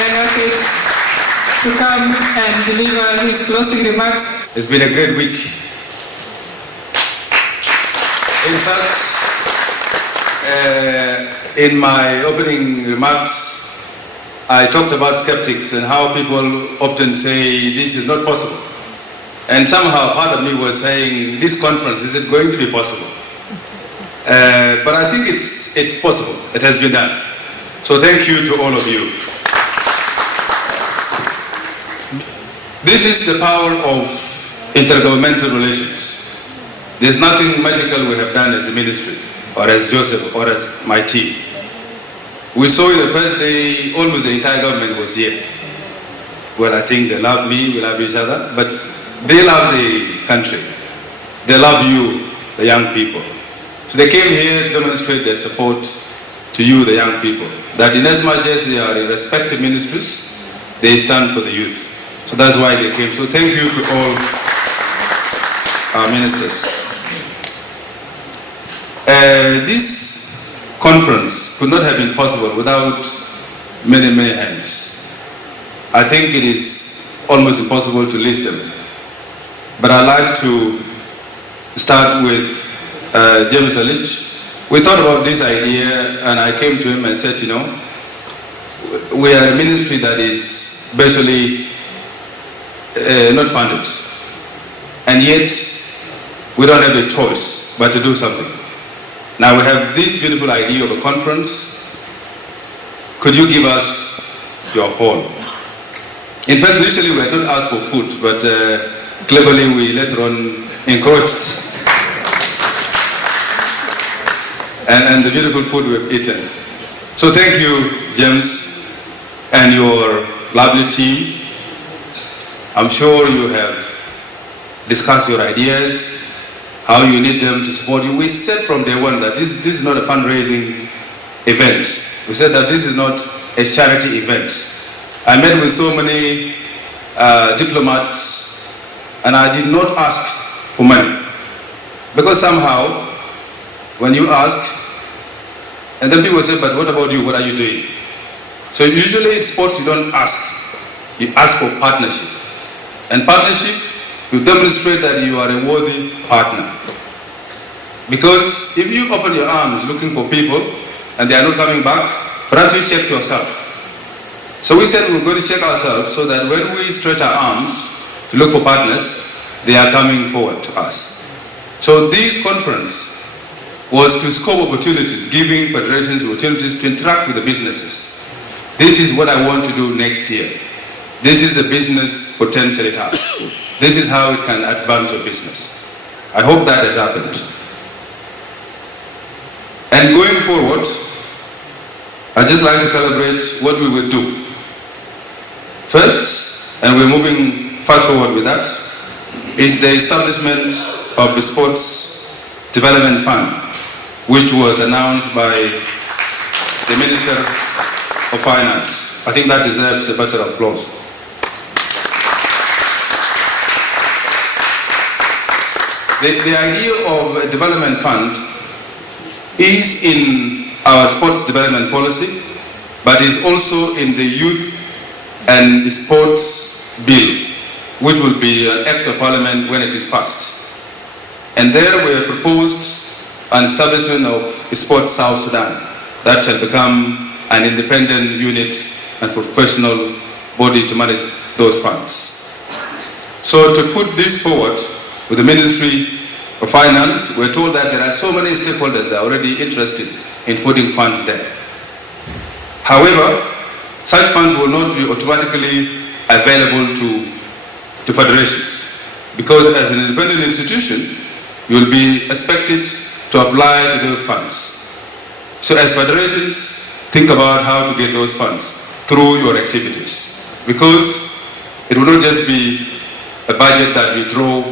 young Akec to come and deliver his closing remarks. It's been a great week. In fact, in my opening remarks, I talked about skeptics and how people often say this is not possible. And somehow part of me was saying, this conference, is it going to be possible? But I think it's possible. It has been done. So thank you to all of you. This is the power of intergovernmental relations. There's nothing magical we have done as a ministry, or as Joseph, or as my team. We saw in the first day, almost the entire government was here. Well, I think they love me, we love each other, but they love the country. They love you, the young people. So they came here to demonstrate their support to you, the young people, that in as much as they are in respective ministries, they stand for the youth. So that's why they came. So thank you to all our ministers. This conference could not have been possible without many, many hands. I think it is almost impossible to list them. But I'd like to start with James Alich. We thought about this idea and I came to him and said, you know, we are a ministry that is basically not funded. And yet, we don't have a choice but to do something. Now we have this beautiful idea of a conference. Could you give us your hall? In fact, initially we had not asked for food, but cleverly we later on encroached. And the beautiful food we've eaten. So thank you, James, and your lovely team. I'm sure you have discussed your ideas, how you need them to support you. We said from day one that this is not a fundraising event. We said that this is not a charity event. I met with so many diplomats and I did not ask for money. Because somehow, when you ask, and then people say, but what about you? What are you doing? So usually in sports you don't ask. You ask for partnership. And partnership, you demonstrate that you are a worthy partner. Because if you open your arms looking for people and they are not coming back, perhaps you check yourself. So we said we're going to check ourselves so that when we stretch our arms to look for partners, they are coming forward to us. So this conference was to scope opportunities, giving federations opportunities to interact with the businesses. This is what I want to do next year. This is a business potential it has. This is how it can advance your business. I hope that has happened. And going forward, I'd just like to calibrate what we will do. First, and we're moving fast forward with that, is the establishment of the Sports Development Fund, which was announced by the Minister of Finance. I think that deserves a better applause. The idea of a development fund is in our sports development policy, but is also in the youth and sports bill, which will be an act of parliament when it is passed. And there we have proposed an establishment of Sports South Sudan that shall become an independent unit and professional body to manage those funds. So to put this forward with the Ministry of Finance, we're told that there are so many stakeholders that are already interested in putting funds there. However, such funds will not be automatically available to federations, because as an independent institution, you will be expected to apply to those funds. So as federations, think about how to get those funds through your activities, because it will not just be a budget that you draw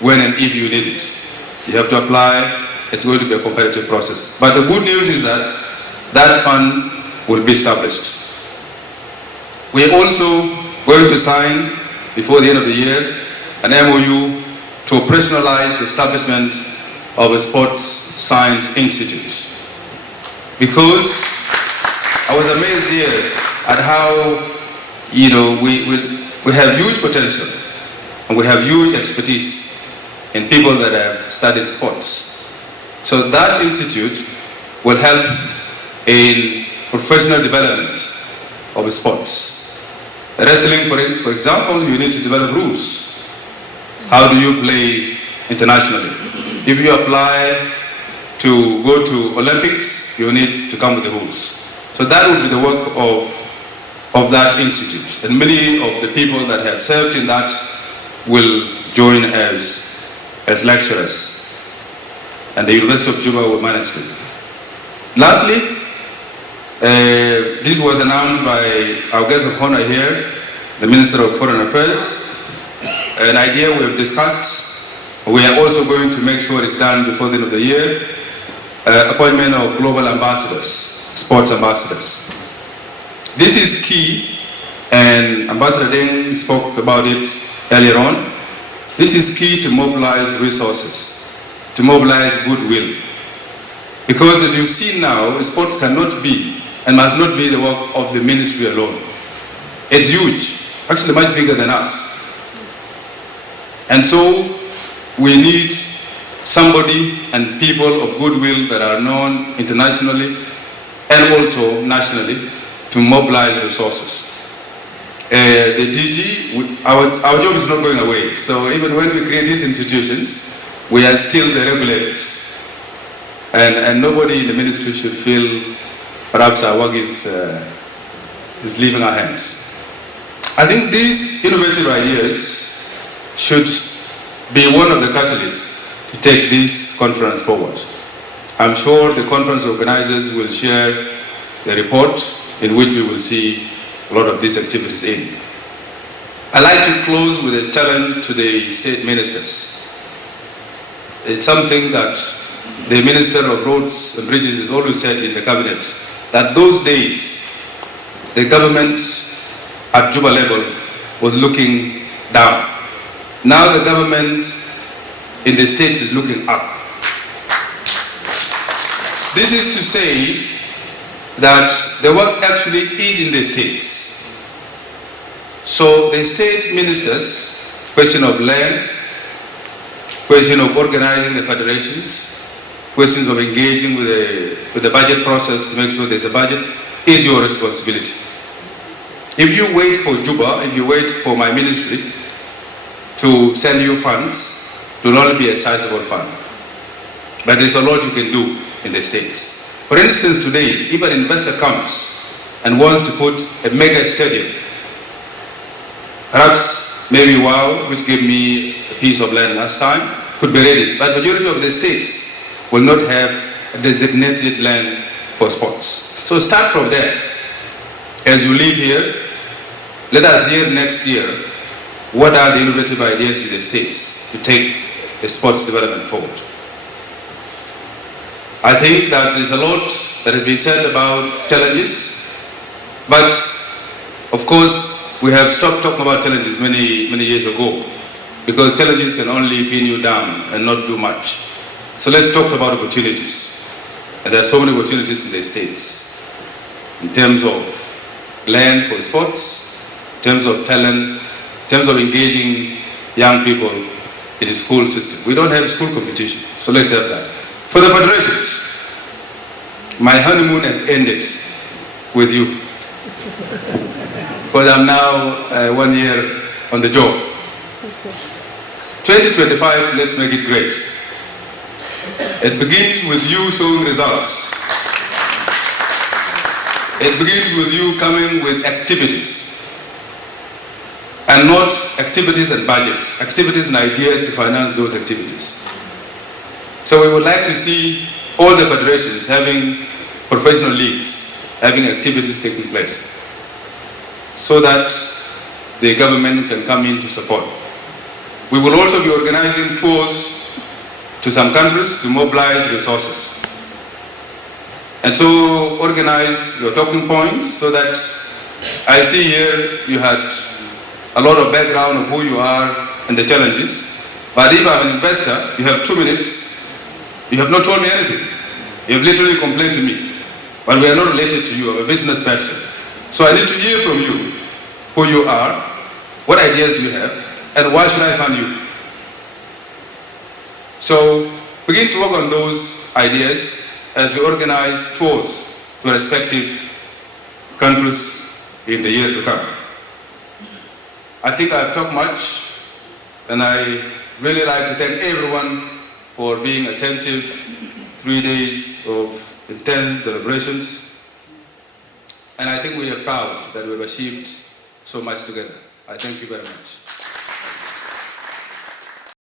when and if you need it. You have to apply. It's going to be a competitive process. But the good news is that that fund will be established. We're also going to sign, before the end of the year, an MOU to operationalize the establishment of a Sports Science Institute. Because I was amazed here at how we have huge potential and we have huge expertise in people that have studied sports. So that institute will help in professional development of sports. Wrestling, for example, you need to develop rules. How do you play internationally? If you apply to go to Olympics, you need to come with the rules. So that will be the work of that institute. And many of the people that have served in that will join as lecturers. And the University of Juba will manage it. Lastly, this was announced by our guest of honor here, the Minister of Foreign Affairs. An idea we have discussed. We are also going to make sure it's done before the end of the year. Appointment of global ambassadors, sports ambassadors. This is key, and Ambassador Geng spoke about it earlier on. This is key to mobilize resources, to mobilize goodwill. Because as you've seen now, sports cannot be and must not be the work of the ministry alone. It's huge, actually much bigger than us. And so we need somebody and people of goodwill that are known internationally and also nationally to mobilize resources. The DG, our job is not going away. So even when we create these institutions, we are still the regulators. And nobody in the ministry should feel perhaps our work is leaving our hands. I think these innovative ideas should be one of the catalysts to take this conference forward. I'm sure the conference organizers will share the report in which we will see a lot of these activities in. I'd like to close with a challenge to the state ministers. It's something that the Minister of Roads and Bridges has always said in the cabinet, that those days the government at Juba level was looking down. Now the government in the states is looking up. This is to say that the work actually is in the states. So the state ministers, question of land, question of organizing the federations, questions of engaging with the budget process to make sure there's a budget, is your responsibility. If you wait for Juba, if you wait for my ministry to send you funds, it will only be a sizable fund. But there's a lot you can do in the states. For instance, today, if an investor comes and wants to put a mega stadium, perhaps maybe WOW, which gave me a piece of land last time, could be ready. But majority of the states will not have a designated land for sports. So start from there. As you live here, let us hear next year what are the innovative ideas in the states to take the sports development forward. I think that there's a lot that has been said about challenges, but of course we have stopped talking about challenges many years ago, because challenges can only pin you down and not do much. So let's talk about opportunities. And there are so many opportunities in the states in terms of land for sports, in terms of talent, in terms of engaging young people in the school system. We don't have school competition, so let's have that. For the federations, my honeymoon has ended with you, because I'm now 1 year on the job. 2025, let's make it great. It begins with you showing results. It begins with you coming with activities. And not activities and budgets, activities and ideas to finance those activities. So we would like to see all the federations having professional leagues, having activities taking place, so that the government can come in to support. We will also be organizing tours to some countries to mobilize resources. And so organize your talking points so that I see here you had a lot of background of who you are and the challenges. But if I'm an investor, you have 2 minutes, you have not told me anything. You have literally complained to me. But we are not related to you, I'm a business person. So I need to hear from you. who you are, what ideas do you have, and why should I fund you? So begin to work on those ideas as we organize tours to respective countries in the year to come. I think I've talked much, and I really like to thank everyone for being attentive. 3 days of intense deliberations, and I think we are proud that we've achieved so much together. I thank you very much.